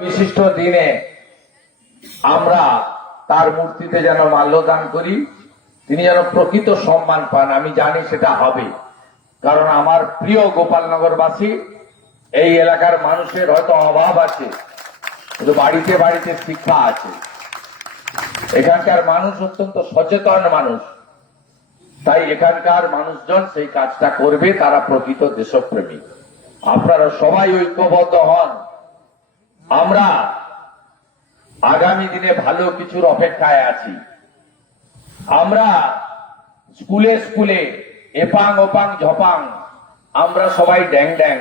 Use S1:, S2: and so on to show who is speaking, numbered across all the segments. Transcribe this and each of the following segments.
S1: বিশিষ্ট দিনে আমরা তার মূর্তিতে যেন মাল্যদান করি, তিনি যেন প্রকৃত সম্মান পান, আমি জানি সেটা হবে। কারণ আমার প্রিয় গোপালনগরবাসী, এই এলাকার মানুষের হয়তো অভাব আছে, কিন্তু বাড়িতে বাড়িতে শিক্ষা আছে। এখানকার মানুষ অত্যন্ত সচেতন মানুষ। তাই এখানকার মানুষজন সেই কাজটা করবে, তারা প্রকৃত দেশপ্রেমী। আপনারা সবাই ঐক্যবদ্ধ হন। আমরা আগামী দিনে ভালো কিছুর অপেক্ষায় আছি। আমরা স্কুলে স্কুলে এপাং ওপাং ঝপাং, আমরা সবাই ড্যাং ড্যাং।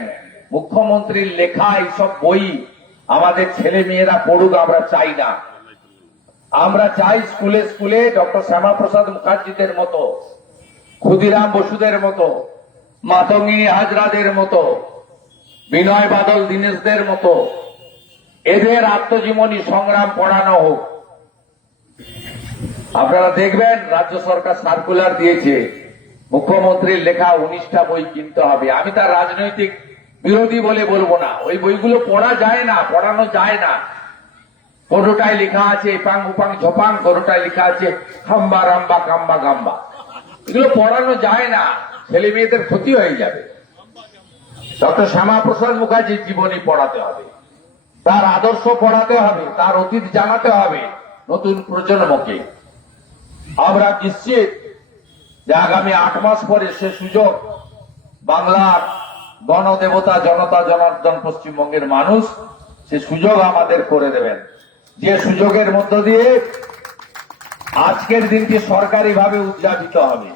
S1: মুখ্যমন্ত্রীর লেখা এইসব বই আমাদের ছেলে মেয়েরা পড়ুক, আমরা চাই না। আমরা চাই স্কুলে স্কুলে ডক্টর শ্যামাপ্রসাদ মুখার্জিদের মতো, ক্ষুদিরাম বসুদের মতো মাতঙ্গী হাজরাদের মতো, বিনয় বাদল দীনেশদের মতো এদের আত্মজীবনী সংগ্রাম পড়ানো হোক। আপনারা দেখবেন, রাজ্য সরকার সার্কুলার দিয়েছে, মুখ্যমন্ত্রীর লেখা উনিশটা বই কিনতে হবে। আমি তার রাজনৈতিক বিরোধী বলে বলব না। ওই বইগুলো পড়া যায় না, পড়ানো যায় না। কোনোটায় লেখা আছে, এপাং উপাং ঝপাং, কোনোটায় লেখা আছে, হাম্বা রাম্বা কাম্বা গাম্বা। এগুলো পড়ানো যায় না। ছেলে মেয়েদের ক্ষতি হয়ে যাবে। ডক্টর শ্যামাপ্রসাদ মুখার্জির জীবনী পড়াতে হবে। তার আদর্শ পড়াতে হবে, তার অতীত জানাতে হবে নতুন প্রজন্মকে। আমরা নিশ্চিত যে আগামী আট মাস পরে সে সুযোগ বাংলার গণদেবতা, জনতা, জনার্দন পশ্চিমবঙ্গের মানুষ সে সুযোগ আমাদের করে দেবেন। যে সুযোগের মধ্য দিয়ে আজকের দিনটি সরকারিভাবে উদযাপিত হবে।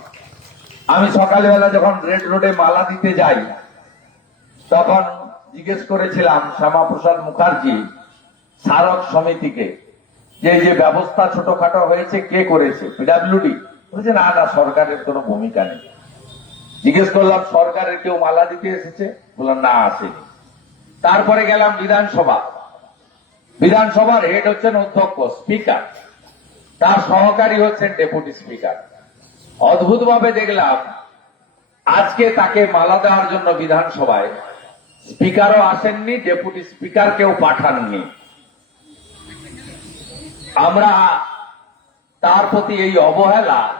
S1: আমি সকালবেলা যখন রেড রোডে মালা দিতে যাই, তখন জিজ্ঞেস করেছিলাম শ্যামাপ্রসাদ মুখার্জি স্মারক সমিতিকে যে যে ব্যবস্থা ছোটখাটো হয়েছে, কে করেছে? পিডাব্লিউডি বলছে, না না, সরকারের কোনো ভূমিকা নেই। জিজ্ঞেস করলাম, সরকারের কেউ মালা দিতে এসেছে? বললাম, না, আসেনি। তারপরে গেলাম বিধানসভা। বিধানসভার হেড হচ্ছেন অধ্যক্ষ, স্পিকার। তার সহকারী হচ্ছেন ডেপুটি স্পিকার অদ্ভুত ভাবে দেখলাম, আজকে তাকে মালা দেওয়ার জন্য বিধানসভায় স্পিকারও আসেননি, ডেপুটি স্পিকার কেউ পাঠাননি। আমরা তার প্রতি এই অবহেলা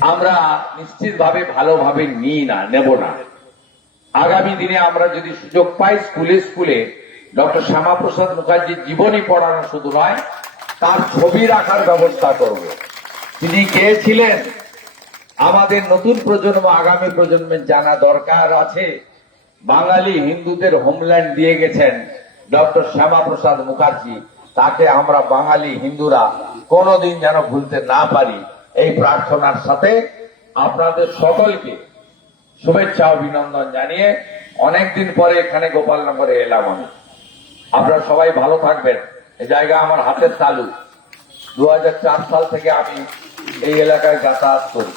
S1: আমরা নিশ্চিতভাবে ভালোভাবে নিই না, নেব না। আগামী দিনে আমরা যদি সুযোগ পাই স্কুলে স্কুলে, ডক্টর শ্যামাপ্রসাদ মুখার্জির জীবনী পড়ানো শুধু নয়, তার ছবি রাখার ব্যবস্থা করব। তিনি কে ছিলেন? আমাদের নতুন প্রজন্ম, আগামী প্রজন্মের জানা দরকার আছে। বাঙালি হিন্দুদের হোমল্যান্ড দিয়ে গেছেন ডক্টর শ্যামাপ্রসাদ মুখার্জি। তাকে আমরা বাঙালি হিন্দুরা কোনোদিন যেন ভুলতে না পারি। এই প্রার্থনার সাথে আপনাদের সকলকে শুভেচ্ছা, অভিনন্দন জানিয়ে অনেকদিন পরে এখানে গোপালনগরে এলাম আমি। আপনারা সবাই ভালো থাকবেন। এই জায়গা আমার হাতের তালু। দু হাজার চার সাল থেকে আমি এই এলাকায় যাতায়াত করি।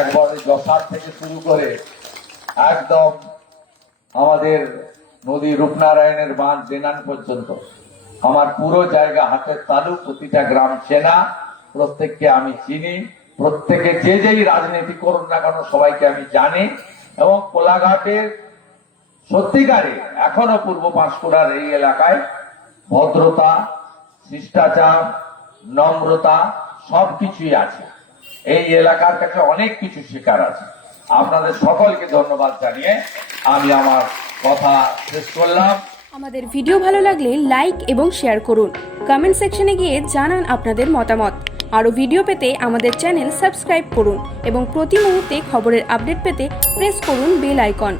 S1: একবার যশার থেকে শুরু করে একদম আমাদের নদী রূপনারায়ণের বাঁধ বেনান পর্যন্ত। আমার পুরো জায়গা হাতের তালু, প্রতিটা গ্রাম চেনা, প্রত্যেককে আমি চিনি, প্রত্যেকে যে যেই রাজনীতি করুন না কেন সবাইকে আমি জানি এবং কোলাঘাটের সত্যিকারে এখনও পূর্ব পাঁশকুড়ার এই এলাকায় ভদ্রতা, শিষ্টাচার, নম্রতা সবকিছুই আছে। এই এলাকার কাছে অনেক কিছু শেখার আছে। আপনাদের সকলকে ধন্যবাদ জানিয়ে আমি আমার কথা শেষ করলাম।
S2: আমাদের ভিডিও ভালো লাগলে লাইক এবং শেয়ার করুন। কমেন্ট সেকশনে গিয়ে জানান আপনাদের মতামত। আরও ভিডিও পেতে আমাদের চ্যানেল সাবস্ক্রাইব করুন এবং প্রতি মুহূর্তে খবরের আপডেট পেতে প্রেস করুন বেল আইকন।